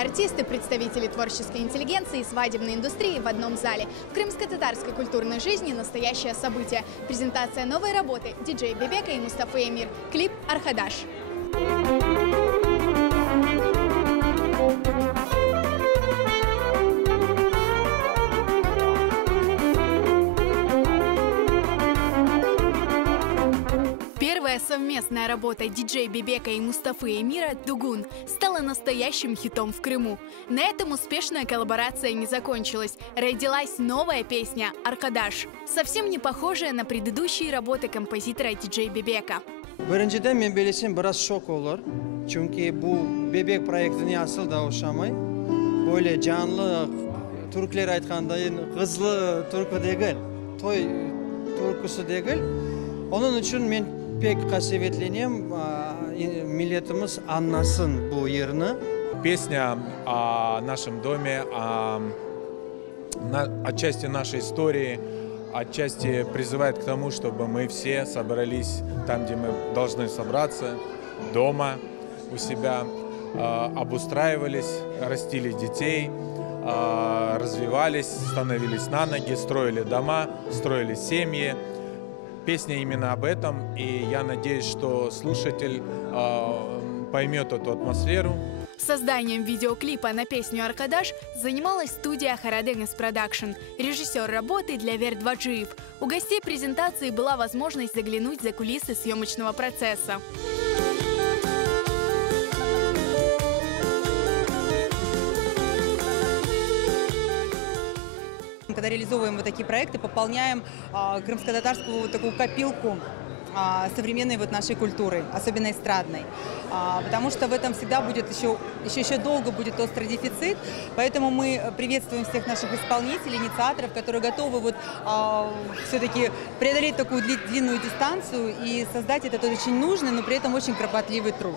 артисты, представители творческой интеллигенции и свадебной индустрии в одном зале. В крымско-татарской культурной жизни настоящее событие. Презентация новой работы диджей Бебека и Мустафы Эмир. Клип «Аркадаш». Первая совместная работа диджей Бебека и Мустафы Эмира «Дугун» стала настоящим хитом в Крыму. На этом успешная коллаборация не закончилась. Родилась новая песня «Аркадаш», совсем не похожая на предыдущие работы композитора диджей Бебека. Біріншіден мен белесем біраз шок olur. Çünkü bu Bebek proyektini asıl da oşamay. Böyle canlı Türkler aytkandayn kızlı türkü değil, toy türküsü değil. Onun için men pek kasevetleniyem, milletimiz anlasın bu yerini. Песня о нашем доме, отчасти нашей истории, отчасти призывает к тому, чтобы мы все собрались там, где мы должны собраться, дома, у себя, обустраивались, растили детей, развивались, становились на ноги, строили дома, строили семьи. Песня именно об этом, и я надеюсь, что слушатель поймет эту атмосферу. Созданием видеоклипа на песню «Аркадаш» занималась студия «Хараденес Продакшн», режиссер работы для Вердваджиев. У гостей презентации была возможность заглянуть за кулисы съемочного процесса. Когда реализовываем вот такие проекты, пополняем крымско-татарскую вот такую копилку современной вот нашей культуры, особенно эстрадной. Потому что в этом всегда будет еще долго будет острый дефицит. Поэтому мы приветствуем всех наших исполнителей, инициаторов, которые готовы вот все-таки преодолеть такую длинную дистанцию и создать этот очень нужный, но при этом очень кропотливый труд.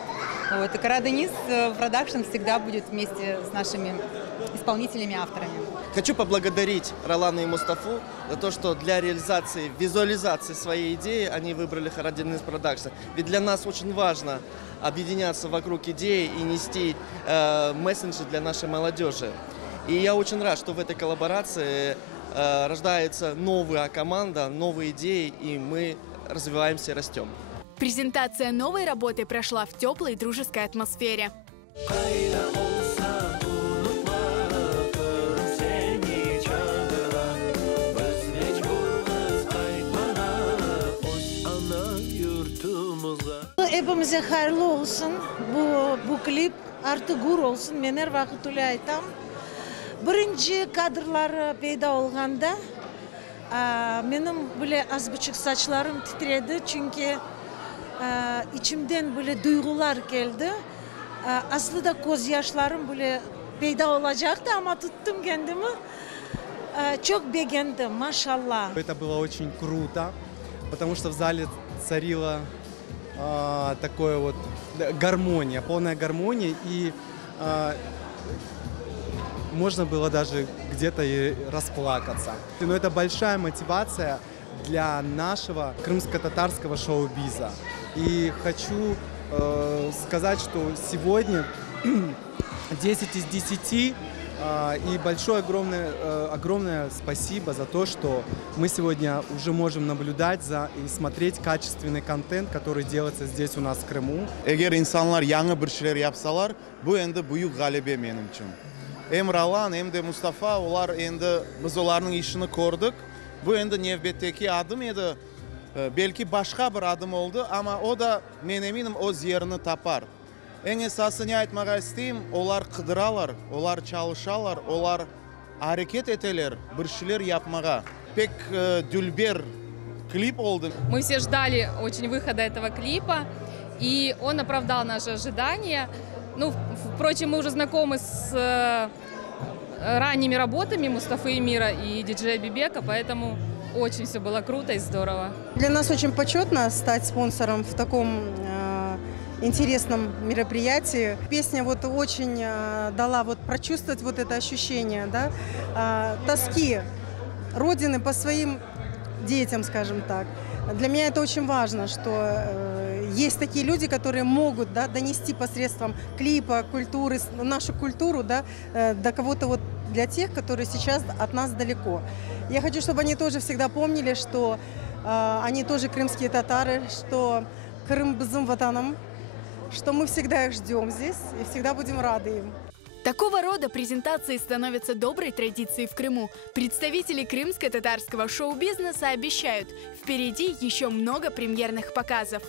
Вот. И Хараденес Продакшн всегда будет вместе с нашими исполнителями, авторами. Хочу поблагодарить Ролана и Мустафу за то, что для реализации, визуализации своей идеи они выбрали Хараденес Продакшн. Ведь для нас очень важно объединяться вокруг идеи и нести месседжи для нашей молодежи. И я очень рад, что в этой коллаборации рождается новая команда, новые идеи, и мы развиваемся и растем. Презентация новой работы прошла в теплой дружеской атмосфере. Hepimize hayırlı olsun. Bu klip artık gurur olsun. Ben her vakit öyle aytam. Birinci kadrlar peyda olganda benim böyle az buçuk saçlarım titredi. Çünkü içimden böyle duygular geldi. Aslında gözyaşlarım böyle peyda olacaktı ama tuttum kendimi. Çok beğendim, maşallah. Это было очень круто, потому что в зале царила такое вот гармония, полная гармония, и можно было даже где-то и расплакаться. Но это большая мотивация для нашего крымско-татарского шоу-биза. И хочу сказать, что сегодня 10 из 10. И большое, огромное спасибо за то, что мы сегодня уже можем наблюдать и смотреть качественный контент, который делается здесь у нас в Крыму. Эгер insanlar яңы bir şeyler yapsalar, bu endi buyuk galibe benim için. Hem Rolan hem de Mustafa, ular endi biz onların işini koyduk. Bu endi nevbetteki adım edi. Belki başka bir adım oldu ama o da men eminim öz yerini tapar. En esası ne aytmağa isteyim, onlar kıdıralar, onlar çalışalar, onlar hareket eteler, bir şeyler yapmağa. Pek dülber клип oldu. Мы все ждали очень выхода этого клипа, и он оправдал наши ожидания. Ну, впрочем, мы уже знакомы с ранними работами Мустафы Эмира и диджея Бебека, поэтому очень все было круто и здорово. Для нас очень почетно стать спонсором в таком интересном мероприятии. Песня вот очень дала вот прочувствовать вот это ощущение, да, тоски родины по своим детям, скажем так. Для меня это очень важно, что есть такие люди, которые могут, да, донести посредством клипа, культуры, нашу культуру, да, до кого-то, вот, для тех, которые сейчас от нас далеко. Я хочу, чтобы они тоже всегда помнили, что они тоже крымские татары, что Крым бзым ватаном, что мы всегда их ждем здесь и всегда будем рады им. Такого рода презентации становятся доброй традицией в Крыму. Представители крымско-татарского шоу-бизнеса обещают, впереди еще много премьерных показов.